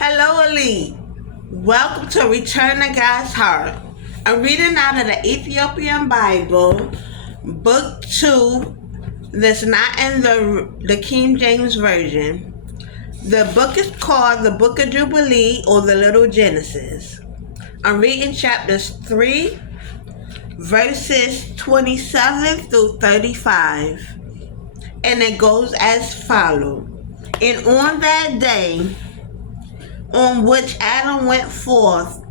Hello, Elite. Welcome to Return to God's Heart. I'm reading out of the Ethiopian Bible, Book 2, that's not in the King James Version. The book is called the Book of Jubilee or the Little Genesis. I'm reading chapters 3, verses 27 through 35. And it goes as follows. And on that day, on which Adam went forth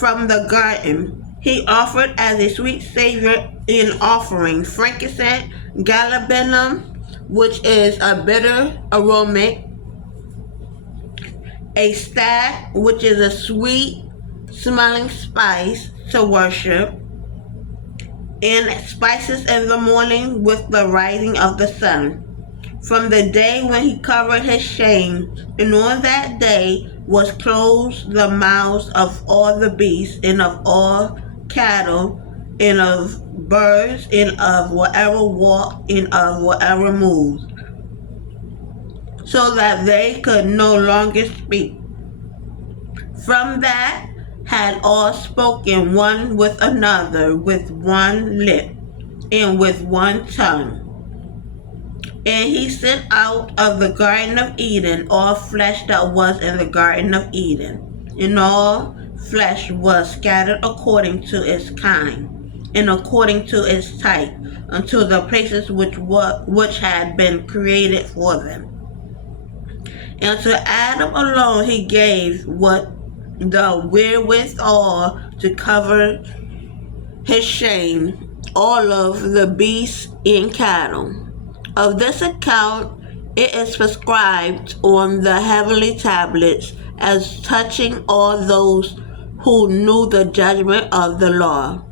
from the garden, he offered as a sweet savor in offering frankincense, galbanum, which is a bitter aromatic, a stag, which is a sweet smelling spice to worship, and spices in the morning with the rising of the sun. From the day when he covered his shame, and on that day was closed the mouths of all the beasts, and of all cattle, and of birds, and of whatever walked, and of whatever moved, so that they could no longer speak. From that had all spoken one with another, with one lip, and with one tongue. And he sent out of the Garden of Eden all flesh that was in the Garden of Eden, and all flesh was scattered according to its kind, and according to its type, unto the places which had been created for them. And to Adam alone he gave what the wherewithal to cover his shame, all of the beasts and cattle. Of this account it is prescribed on the heavenly tablets as touching all those who knew the judgment of the law,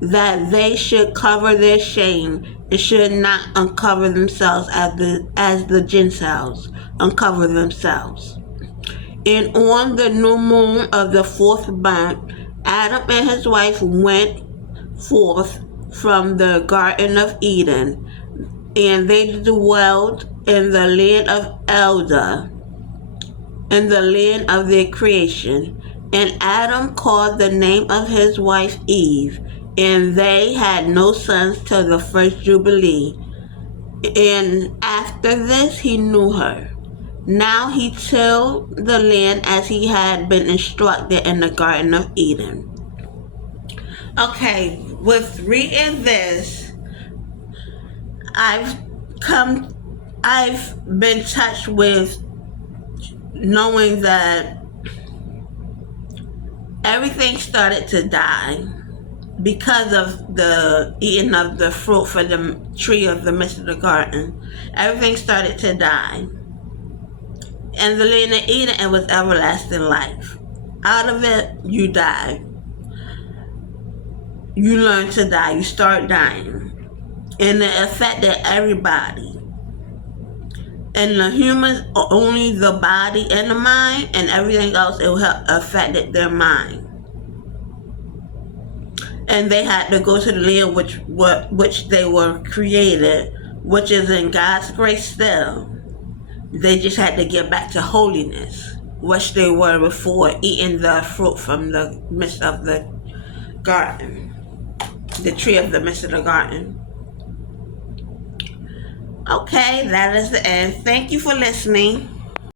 that they should cover their shame and should not uncover themselves as the Gentiles uncover themselves. And on the new moon of the 4th month, Adam and his wife went forth from the Garden of Eden, and they dwelled in the land of Eldah, in the land of their creation. And Adam called the name of his wife Eve, and they had no sons till the first Jubilee. And after this he knew her. Now he tilled the land as he had been instructed in the Garden of Eden. Okay, with reading this, I've been touched with knowing that everything started to die because of the eating of the fruit from the tree of the midst of the garden. Everything started to die. And the land of Eden, it was everlasting life. Out of it, you die. You learn to die. You start dying. And it affected everybody. And the humans, only the body and the mind, and everything else, it affected their mind. And they had to go to the land which they were created, which is in God's grace still. They just had to get back to holiness, which they were before eating the fruit from the midst of the garden, the tree of the midst of the garden. Okay, that is the end. Thank you for listening.